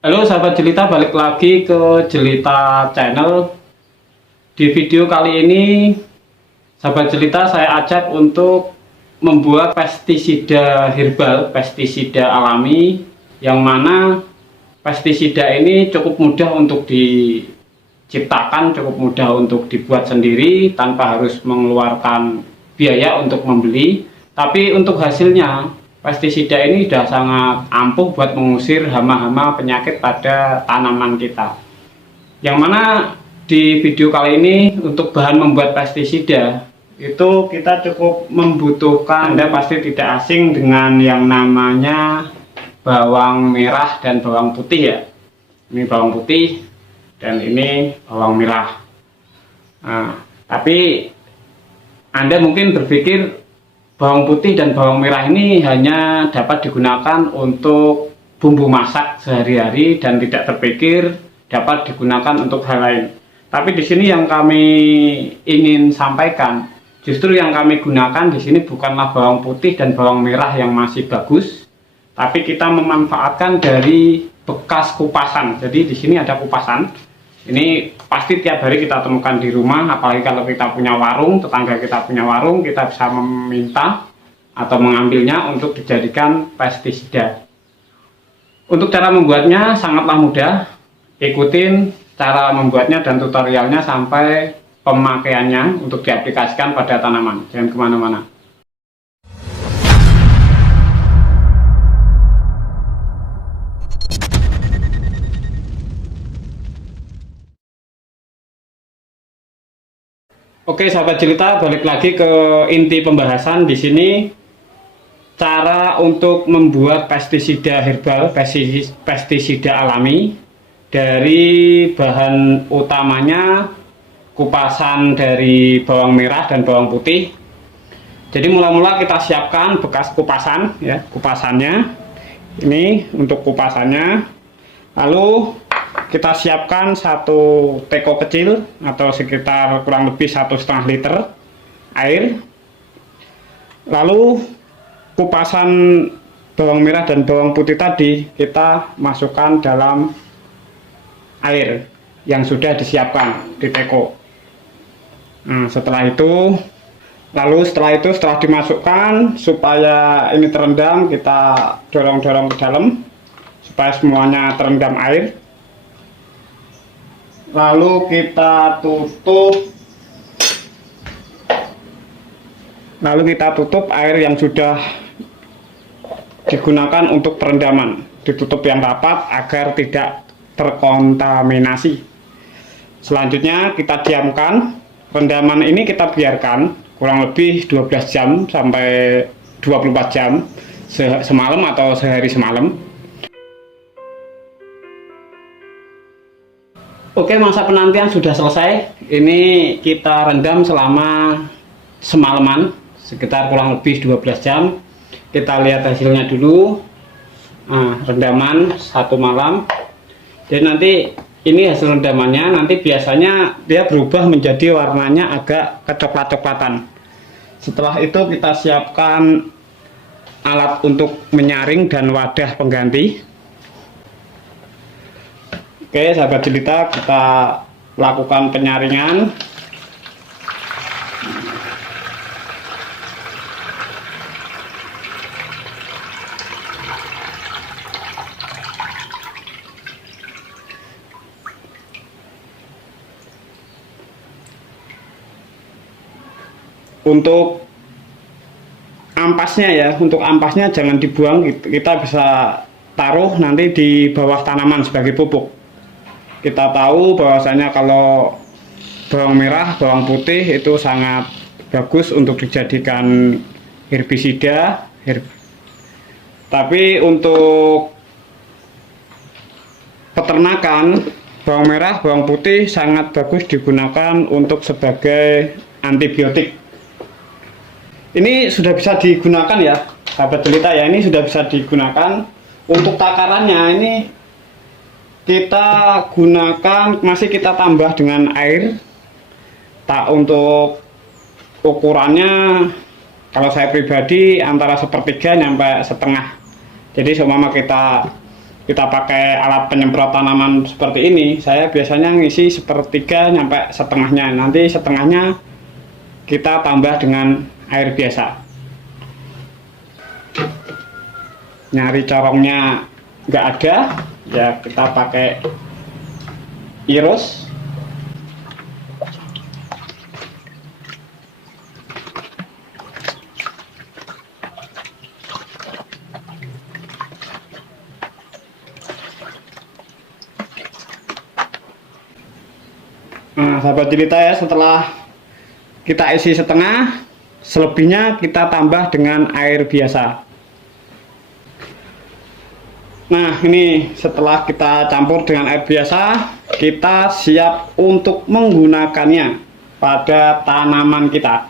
Halo sahabat jelita, balik lagi ke Jelita Channel. Di video kali ini sahabat jelita saya ajak untuk membuat pestisida herbal, pestisida alami, yang mana pestisida ini cukup mudah untuk diciptakan, cukup mudah untuk dibuat sendiri tanpa harus mengeluarkan biaya untuk membeli. Tapi untuk hasilnya, pestisida ini sudah sangat ampuh buat mengusir hama-hama penyakit pada tanaman kita. Yang mana di video kali ini untuk bahan membuat pestisida itu kita cukup membutuhkan, Anda pasti tidak asing dengan yang namanya bawang merah dan bawang putih ya. Ini bawang putih dan ini bawang merah. Nah, tapi Anda mungkin berpikir bawang putih dan bawang merah ini hanya dapat digunakan untuk bumbu masak sehari-hari dan tidak terpikir dapat digunakan untuk hal lain. Tapi di sini yang kami ingin sampaikan, justru yang kami gunakan di sini bukanlah bawang putih dan bawang merah yang masih bagus, tapi kita memanfaatkan dari bekas kupasan. Jadi di sini ada kupasan. Ini pasti tiap hari kita temukan di rumah, apalagi kalau kita punya warung, tetangga kita punya warung, kita bisa meminta atau mengambilnya untuk dijadikan pestisida. Untuk cara membuatnya sangatlah mudah, ikutin cara membuatnya dan tutorialnya sampai pemakaiannya untuk diaplikasikan pada tanaman. Jangan kemana-mana. Oke sahabat jelita, balik lagi ke inti pembahasan. Di sini cara untuk membuat pestisida herbal, pestisida alami dari bahan utamanya kupasan dari bawang merah dan bawang putih. Jadi mula-mula kita siapkan bekas kupasan ya, kupasannya. Ini untuk kupasannya. Lalu kita siapkan satu teko kecil atau sekitar kurang lebih 1,5 liter air. Lalu kupasan bawang merah dan bawang putih tadi kita masukkan dalam air yang sudah disiapkan di teko. Nah, setelah dimasukkan supaya ini terendam, kita dorong-dorong ke dalam supaya semuanya terendam air. Lalu kita tutup air yang sudah digunakan untuk perendaman, ditutup yang rapat agar tidak terkontaminasi. Selanjutnya kita diamkan. Rendaman ini kita biarkan kurang lebih 12 jam sampai 24 jam semalam atau sehari semalam. Oke, masa penantian sudah selesai. Ini kita rendam selama semalaman, sekitar kurang lebih 12 jam. Kita lihat hasilnya dulu. Nah, rendaman 1 malam. Jadi nanti ini hasil rendamannya, nanti biasanya dia berubah menjadi warnanya agak kecoklat-coklatan. Setelah itu kita siapkan alat untuk menyaring dan wadah pengganti. Oke sahabat jelita, kita lakukan penyaringan. Untuk ampasnya ya, untuk ampasnya jangan dibuang, kita bisa taruh nanti di bawah tanaman sebagai pupuk. Kita tahu bahwasanya kalau bawang merah, bawang putih itu sangat bagus untuk dijadikan herbisida. Tapi untuk peternakan, bawang merah, bawang putih sangat bagus digunakan untuk sebagai antibiotik. Ini sudah bisa digunakan ya, sahabat jelita ya, ini sudah bisa digunakan. Untuk takarannya ini kita gunakan, masih kita tambah dengan air. Untuk ukurannya kalau saya pribadi antara 1/3 sampai setengah. Jadi seumpama kita kita pakai alat penyemprot tanaman seperti ini, saya biasanya ngisi sepertiga sampai setengahnya. Nanti setengahnya kita tambah dengan air biasa. Nyari corongnya nggak ada, ya kita pakai irus. Nah, sahabat jelita ya, setelah kita isi setengah, selebihnya kita tambah dengan air biasa. Nah, ini setelah kita campur dengan air biasa, kita siap untuk menggunakannya pada tanaman kita.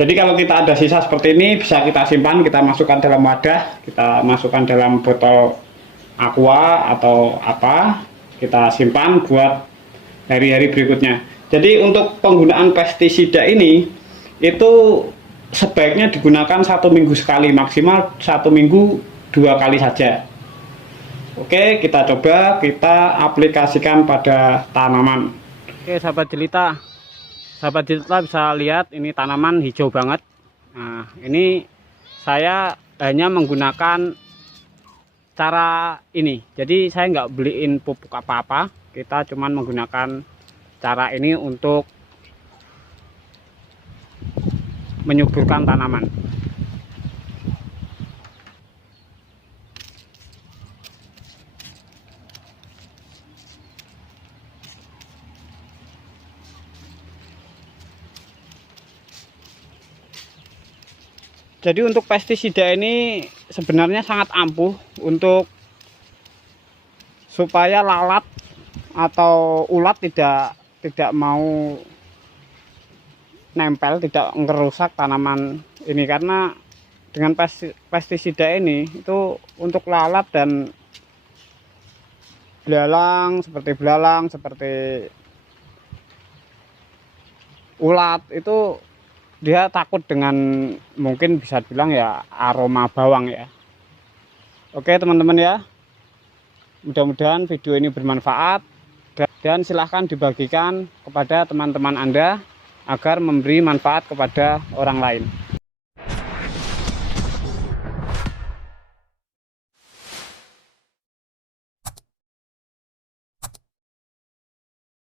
Jadi kalau kita ada sisa seperti ini, bisa kita simpan, kita masukkan dalam wadah, kita masukkan dalam botol aqua atau apa, kita simpan buat hari-hari berikutnya. Jadi untuk penggunaan pestisida ini itu sebaiknya digunakan 1 minggu sekali, maksimal 1 minggu 2 kali saja. Oke, kita coba kita aplikasikan pada tanaman. Oke, sahabat jelita bisa lihat ini tanaman hijau banget. Nah, ini saya hanya menggunakan cara ini. Jadi saya nggak beliin pupuk apa-apa, kita cuman menggunakan cara ini untuk menyuburkan tanaman. Jadi untuk pestisida ini sebenarnya sangat ampuh untuk supaya lalat atau ulat tidak mau nempel, tidak ngerusak tanaman ini, karena dengan pestisida ini itu untuk lalat dan belalang seperti ulat itu dia takut dengan, mungkin bisa bilang ya, aroma bawang ya. Oke teman-teman ya, mudah-mudahan video ini bermanfaat dan silahkan dibagikan kepada teman-teman Anda agar memberi manfaat kepada orang lain.